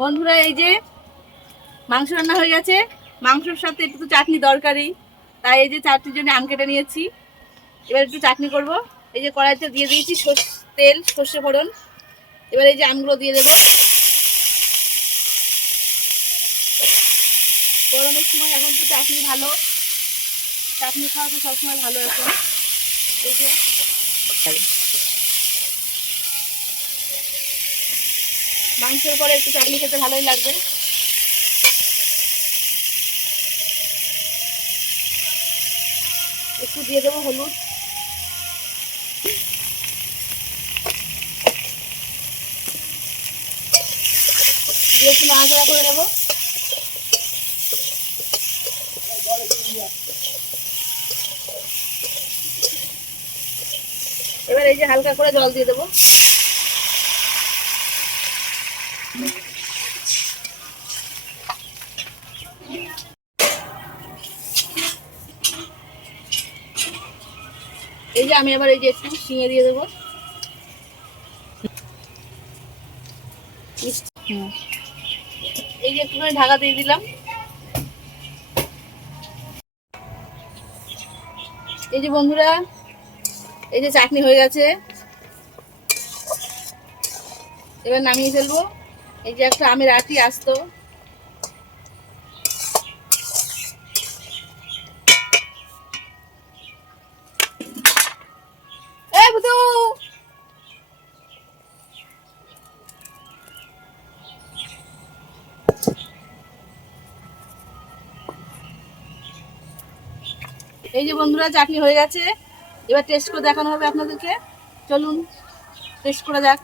বন্ধুরা, এই যে মাংস রান্না হয়ে গেছে। মাংসের সাথে একটু তো চাটনি দরকারি, তাই এই যে চাটনির জন্য আম কেটে নিয়েছি। এবার একটু চাটনি করব। এই যে কড়াইতে দিয়ে দিয়েছি তেল, সর্ষে ফোড়ন। এবার এই যে আমগুলো দিয়ে দেবো। গরমের সময় এখন তো চাটনি ভালো, চাটনি খাওয়া তো সবসময় ভালো। এখন এই যে মাংসের পরে একটু চাটনি খেতে ভালোই লাগবে। একটু দিয়ে দেবো হলুদ। দিয়ে একটু নাড়াচাড়া করে নেবো। এবার এই যে হালকা করে জল দিয়ে দেবো। এই যে আমি এবার এই যে একটু ঝিঙে দিয়ে দেবো। এই যে একটুখানি ঢাকা দিয়ে দিলাম। এই যে বন্ধুরা, এই যে চাটনি হয়ে গেছে। এবার নামিয়ে ফেলবো। এই যে একটা আমের আটি আসতো। এই যে বন্ধুরা, চাটনি হয়ে গেছে। এবার টেস্ট করে দেখানো হবে আপনাদেরকে। চলুন টেস্ট করা যাক।